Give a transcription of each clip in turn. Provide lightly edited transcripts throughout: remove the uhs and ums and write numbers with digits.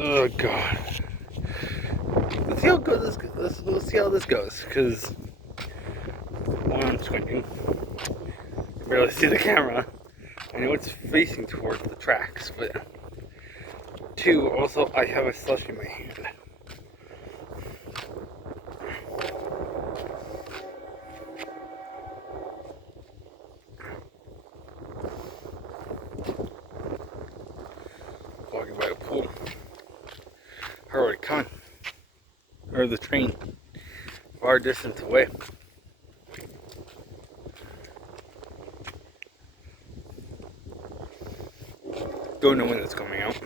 Oh god. Let's see how good this goes. Let's see how this goes. Because one, I'm squinting. I can barely see the camera. I know it's facing towards the tracks, but two, also I have a slushie in my hand. Walking by a pool. Already coming. Or the train. Far distance away. Don't know when it's coming out.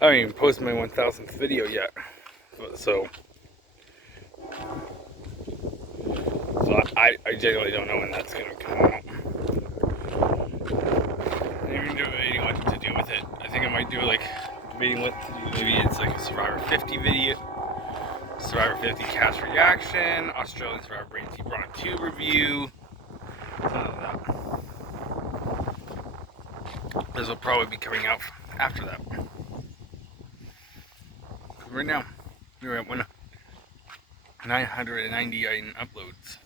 I haven't even posted my 1000th video yet. So I genuinely don't know when that's going to come out. I'm even debating what to do with it. I think I might do like debating what to do. Maybe it's like a Survivor 50 video, Survivor 50 cast reaction, Australian Survivor Brain T Brawn 2 review. This will probably be coming out after that. Right now, we're at 999 uploads.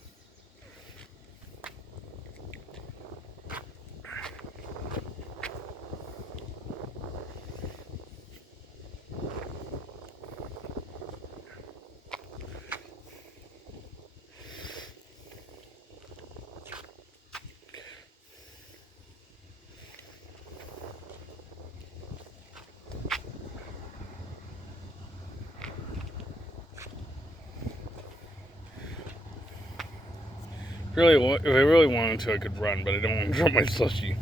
Really, if I really wanted to, I could run, but I don't want to drop my slushie.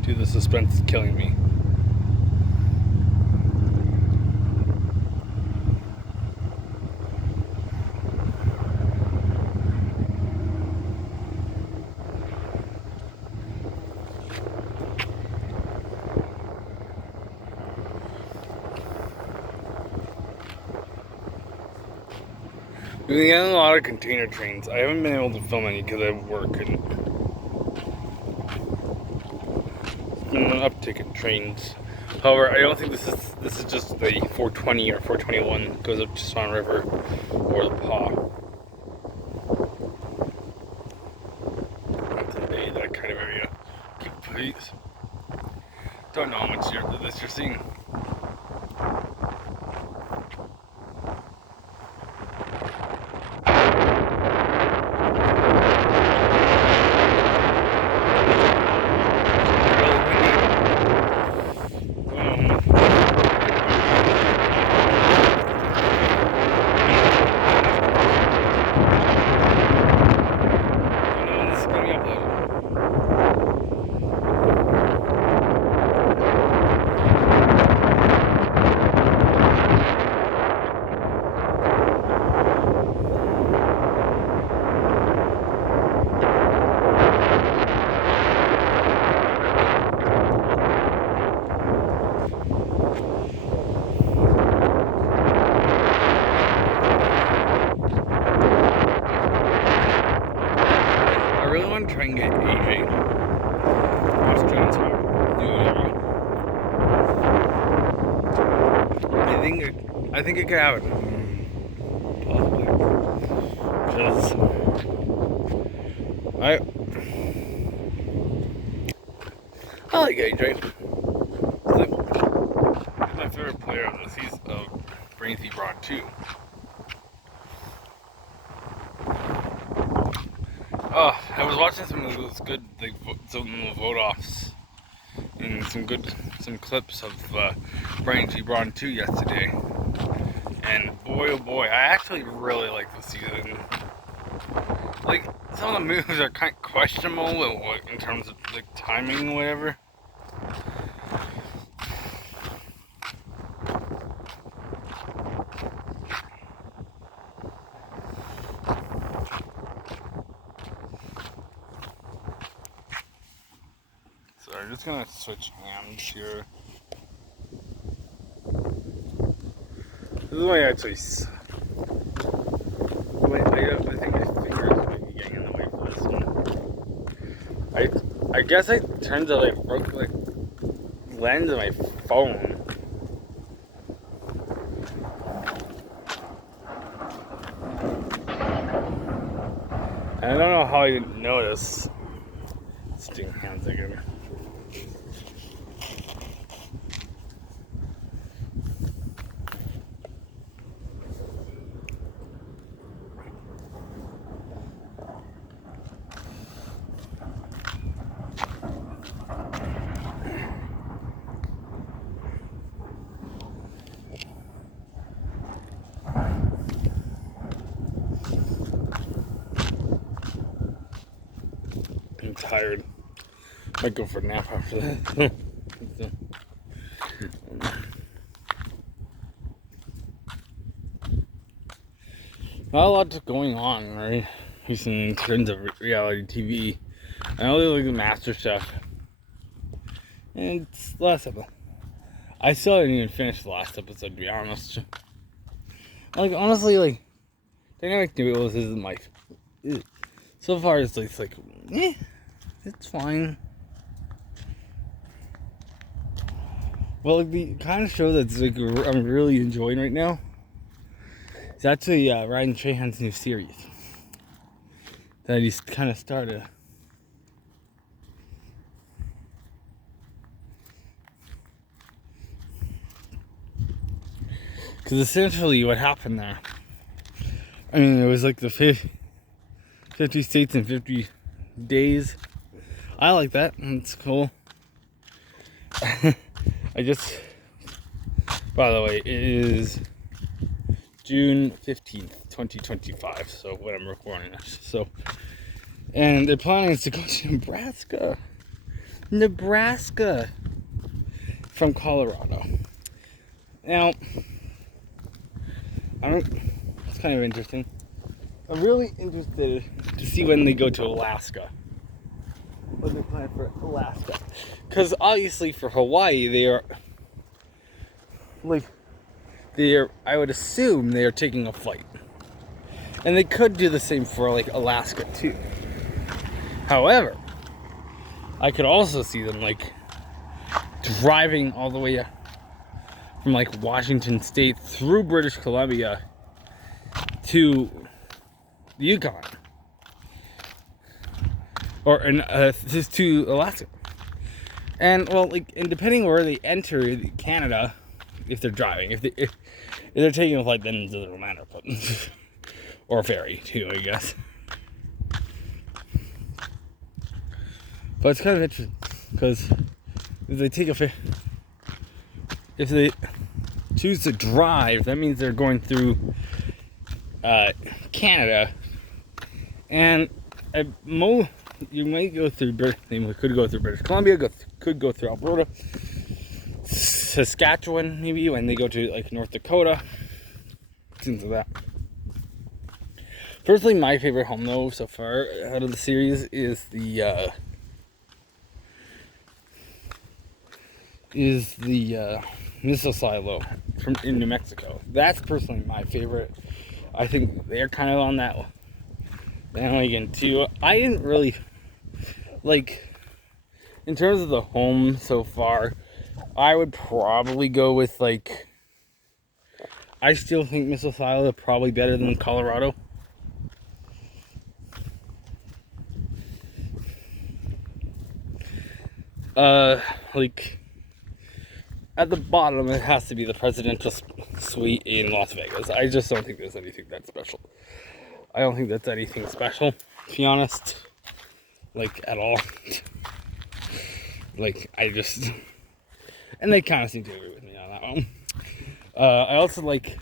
Dude, the suspense is killing me. We've been getting a lot of container trains. I haven't been able to film any because I have work and an uptick in trains. However, I don't think this is just the 420 or 421 that goes up to Swan River or the Paw. Hampton Bay, that kind of area. Please. Don't know how much you're seeing. Try and get AJ off transfer. Do whatever. I think it could happen. Possibly. Because I like AJ. He's my favorite player of the season of Brain T Brawn 2. Oh, I was watching some of those good, like, some of the vote-offs and some clips of Brain T Brawn 2 yesterday. And boy, oh boy, I actually really like the season. Like, some of the moves are kind of questionable in terms of, like, timing or whatever. I'm just gonna switch hands here. This is my actually. Wait, I think my fingers might be getting in the way for this one. I guess I turned to like broke the lens of my phone. I don't know how I didn't notice. Sting hands again. I'm tired. Might go for a nap after that. Not a lot going on, right? Recently in terms of reality TV. I only look at MasterChef. And it's the last episode. I still didn't even finish the last episode, to be honest. Like, honestly, like, Dynamic Duos isn't like. So far, it's like, it's fine. Well, like, the kind of show that's like I'm really enjoying right now is actually Ryan Trahan's new series that he's kind of started. Because essentially what happened there, I mean, it was like the 50 states in 50 days. I like that. It's cool. By the way, it is June 15th, 2025. So when I'm recording this. So, and their plan is to go to Nebraska from Colorado. Now, it's kind of interesting. I'm really interested to see when they go to Alaska. What they plan for Alaska. Because obviously for Hawaii, I would assume they are taking a flight. And they could do the same for like Alaska too. However, I could also see them like driving all the way from like Washington State through British Columbia to the Yukon. Or just to Alaska. And well, like, and depending where they enter Canada, if they're driving, if they're taking a flight, then it doesn't matter, but or a ferry too, I guess. But it's kind of interesting because if they take if they choose to drive, that means they're going through Canada, and you might go through. They could go through British Columbia, could go through Alberta, Saskatchewan, maybe when they go to like North Dakota, things like that. Personally, my favorite home though so far out of the series is the Missile Silo in New Mexico. That's personally my favorite. I think they're kind of on that bandwagon too. I didn't really like, in terms of the home so far, I would probably go with like, I still think Missile Silo is probably better than Colorado. Like, at the bottom, it has to be the presidential suite in Las Vegas. I just don't think there's anything that special. I don't think that's anything special, to be honest. Like, at all. Like, and they kind of seem to agree with me on that one. I also like,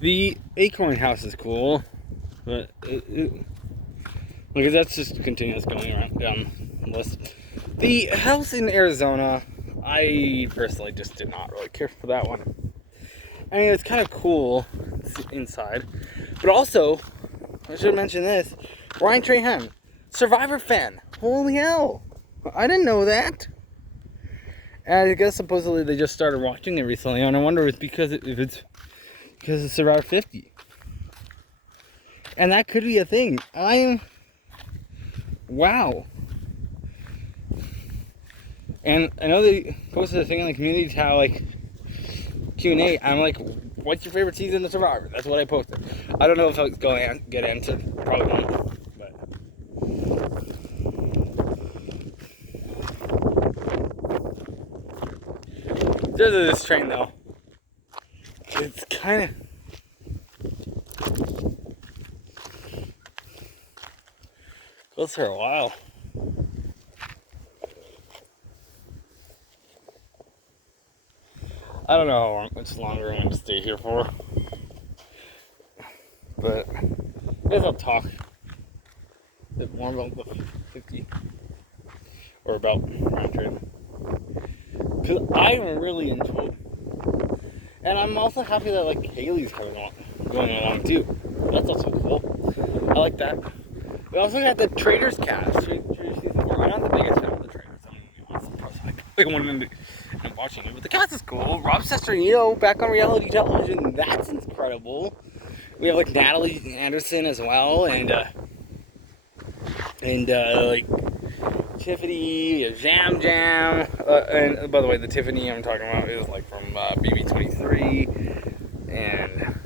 the Acorn House is cool, but because that's just continuous going around down the list. The house in Arizona, I personally just did not really care for that one. I mean, it's kind of cool inside, but also, I should mention this, Ryan Trahan, Survivor fan. Holy hell. I didn't know that. And I guess supposedly they just started watching it recently, and I wonder if it's because of Survivor 50. And that could be a thing. Wow. And I know they posted a thing in the community how like Q&A. I'm like, what's your favorite season of Survivor? That's what I posted. I don't know if it's going to get answered. Probably won't. But there's this train though. It's kind of goes for a while. I don't know how much longer I'm going to stay here for. But I guess I'll talk a bit more about the 50 or about round trip. Because I really enjoyed. And I'm also happy that like Haley's going along too. That's also cool. I like that. We also got the Traders cast. Traders season 4. I'm not the biggest fan of the Traders. I wanted to end watching it, but the cast is cool. Rob Cesternino back on reality television. That's incredible. We have like Natalie Anderson as well, and like Tiffany, Jam Jam, and by the way, the Tiffany I'm talking about is like from BB23, and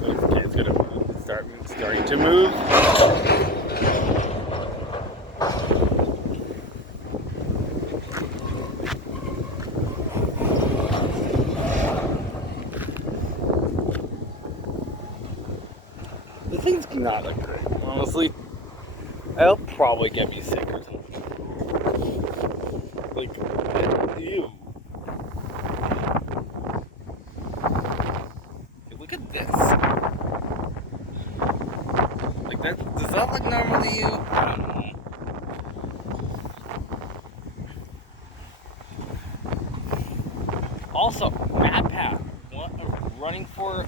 this kid's gonna starting to move. This thing's not look good, honestly. It'll probably get me sick or something. Like, ew. Hey, look at this. Like that, does that look normal to you? I don't know. Also, MatPat, what running for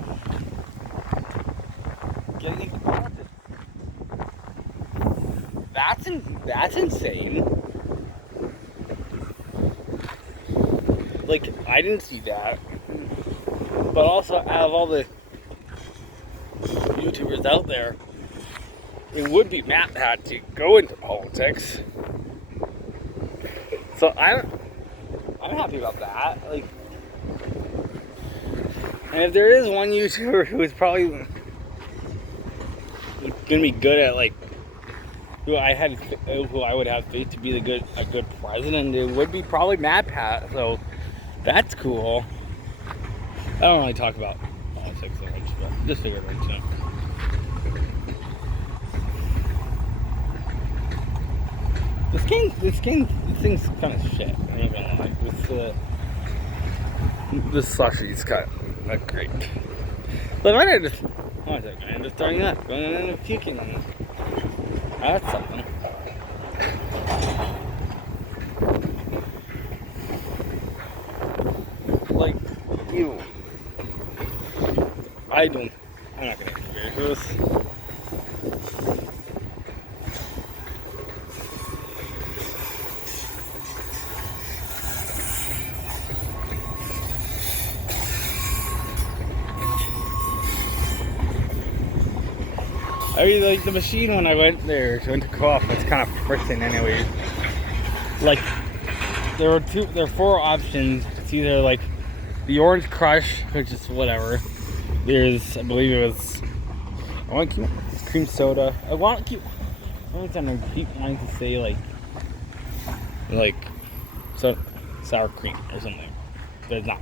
getting into politics. That's insane. Like, I didn't see that. But also, out of all the YouTubers out there, it would be MatPat to go into politics. So I'm happy about that. Like, and if there is one YouTuber who is probably gonna be good at like who I would have faith to be a good president, it would be probably MatPat. So that's cool. I don't really talk about politics so much, but just figured I'd mention it. This thing's kind of shit. I'm not gonna lie. This slushy's kind of not great. But why did I just? Oh, I said, man, just throwing up, going in and puking on this. That's something. Like, ew. I'm not gonna get this. I mean, like, the machine when I went there to co-op was kind of friction anyway. Like, there are 4 options. It's either like the Orange Crush, which is whatever. There's, I believe it was, I want to keep cream soda. I keep wanting to say like sour cream or something, but it's not.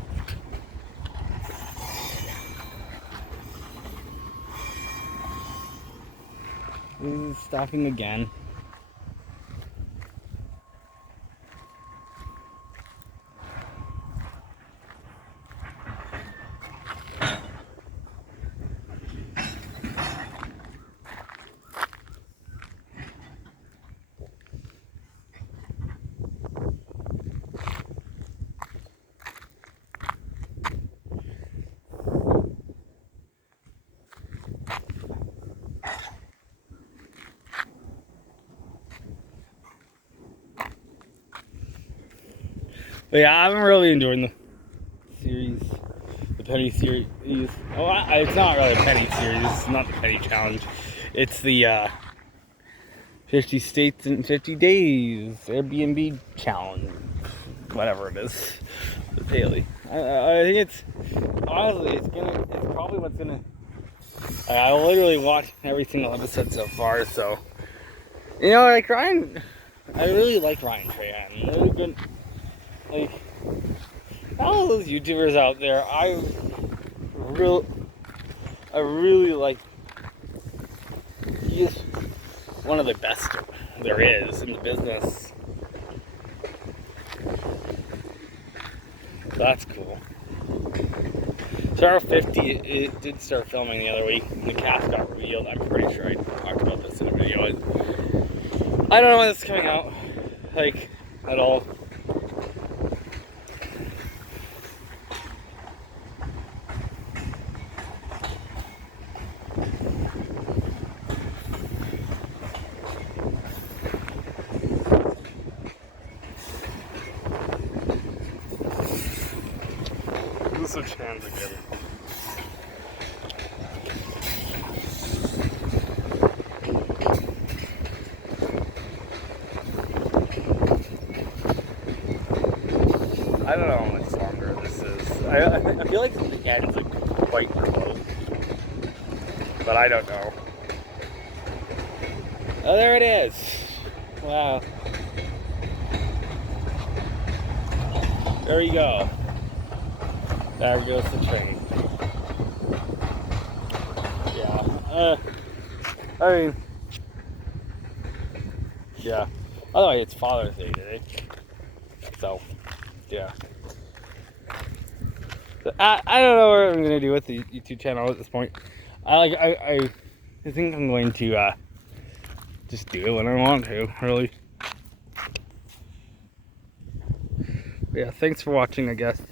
This is stopping again. But yeah, I'm really enjoying the series, the Penny series. Oh, it's not really a Penny series. It's not the Penny Challenge. It's the 50 States in 50 Days Airbnb Challenge. Whatever it is. The daily. I think it's, honestly, it's probably what's gonna, I literally watched every single episode so far, so, you know, like Ryan, I really like Ryan Trahan. Really good, like, all those YouTubers out there, I really like, he's one of the best there is in the business. That's cool. Star 50, it did start filming the other week, and the cast got revealed. I'm pretty sure I talked about this in a video. I don't know when it's coming out, like, at all. Let's switch hands again. I don't know how much longer this is. I feel like the end's like quite close, but I don't know. Oh, there it is. Wow. There you go. There goes the train. Yeah. I mean, yeah. By the way, it's Father's Day today. So, yeah. So, I don't know what I'm gonna do with the YouTube channel at this point. I think I'm going to just do it when I want to, really. But yeah, thanks for watching, I guess.